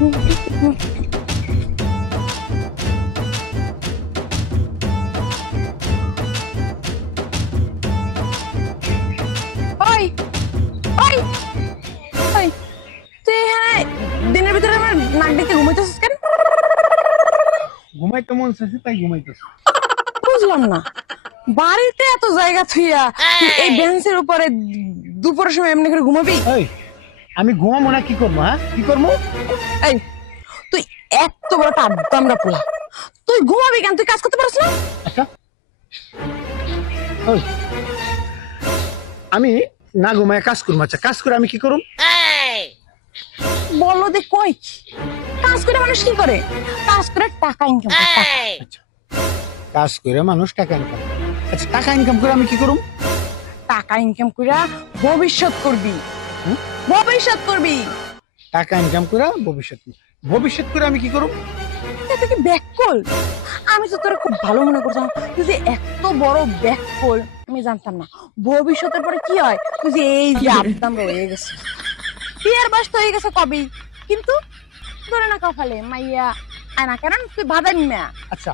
ওই ওই ওই তুই হ্যাঁ দিনের ভিতরে আমার নাক ডেকে ঘুমাইতেছিস কেন? ঘুমাইতে মন চাইছে তাই ঘুমাইতেছে। বুঝলাম না, বাড়িতে এত জায়গা থুইয়া তুই এই বেঞ্চের উপরে দুপুরের সময় এমনি করে ঘুমাবি? এই আমি ঘুমাবো না কি করবো? হ্যাঁ কি করবো? এই তুই এত বড় একটা আদ্দামরা পোলা, তুই ঘুমাবি কেন? তুই কাজ করতে পারিস না? আচ্ছা ওই আমি না ঘুমায় কাজ করবো। আচ্ছা কাজ করে আমি কি করব? বলো দে কই কাজ করে মানুষ কি করে? কাজ করে টাকা ইনকাম করে টাকা। আচ্ছা কাজ করে মানুষ টাকা ইনকাম করে। আচ্ছা টাকা ইনকাম করে আমি কি করব? টাকা ইনকাম করে ভবিষ্যৎ করবি। ভবিষ্যৎ করবি। টাকা ইনকাম করে ভবিষ্যৎ করে আমি কি করব? এটা কি ব্যাককল? আমি তো তোর খুব ভালো মনে করতাম, তুই যে এত বড় ব্যাককল আমি জানতাম না। ভবিষ্যতের পরে কি হয়? তুই যে এই যে আদ্দাম রয়ে গেছে, বিয়ের বয়স তো হয়ে গেছে কবেই, কিন্তু ধরে না কপালে মাইয়া আয় না, কারণ তুই বাধা নিমে। আচ্ছা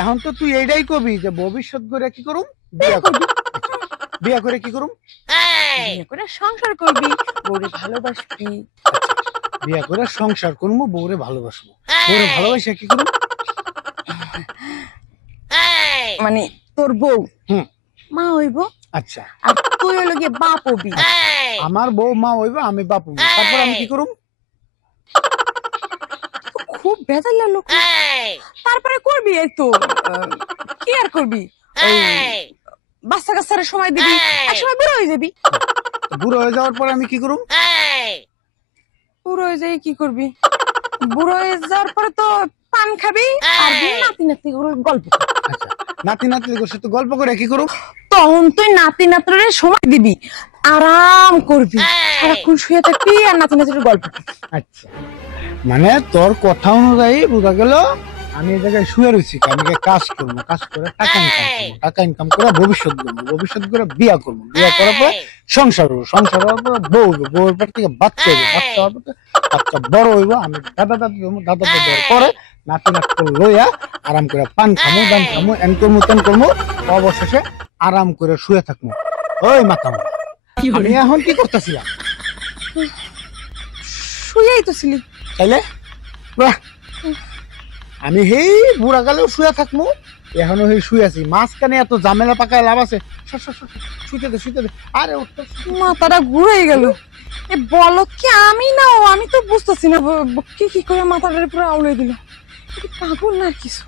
এখন তো তুই এইটাই কবি যে ভবিষ্যৎ করে কি করুম? বিয়ে করবি। বিয়ে করে কি করুম? বিয়ে করে সংসার করবি, বউরে ভালোবাসবি। বিয়ে করে সংসার করবো, বউরে ভালোবাসবো। বউরে ভালোবাসে কি করুম? মানে তোর বউ মা হইব, আচ্ছা আর তুই হইলো গিয়ে বাপ হবি। আমার বউ মা হইব, আমি বাপ হইব। তারপর আমি কি করুম? খুব ভেজাল লোক। তারপরে করবি এই তো কি আর করবি? বাচ্চা কাচ্চার সময় দিবি, এক সময় বুড়ো হয়ে যাবি। বুড়ো হয়ে যাওয়ার পরে আমি কি করুম? বুড়ো হয়ে যাই কি করবি? বুড়ো হয়ে যাওয়ার পরে তো পান খাবি আর নাতি নাতি গল্প। আচ্ছা নাতি নাতির সাথে গল্প করে কি করুম? তখন তুই নাতি নাতির সময় দিবি, আরাম করবি, সারাক্ষণ শুয়ে থাকবি আর নাতি নাতির গল্প। আচ্ছা মানে তোর কথা অনুযায়ী বোঝা গেল আমি এই জায়গায় শুয়ে রয়েছি, আমি কাজ করবো, কাজ করে টাকা ইনকাম করবো, টাকা ইনকাম করে ভবিষ্যৎ করবো, ভবিষ্যৎ করে বিয়া করবো, বিয়া করার পরে সংসার হবো, সংসার হওয়ার পরে বউ হইবো, বউয়ের পর থেকে বাচ্চা হইবো, বাচ্চা হওয়ার পরে বাচ্চা বড় হইবো, আমি দাদা দাদি হবো, দাদা দাদি হওয়ার পরে নাতি নাতি লইয়া আরাম করে পান খামো, দান খামো, এন করবো তেন করবো, অবশেষে আরাম করে শুয়ে থাকবো। ওই মাথা আমি এখন কি করতেছিলাম? শুয়েই তো ছিলি তাইলে আমি হেই বুড়া কালেও শুয়ে থাকবো, এখনো হেই শুয়ে আছি। মাঝখানে এত ঝামেলা পাকায় লাভ আছে? শুইতে দে শুইতে দে। আরে মাথাটা ঘুরে গেল। এ বলো কি আমি না ও? আমি তো বুঝতেছি না কি কি করে মাথাটার পুরো আউলে দিল। পাগল না কিছু।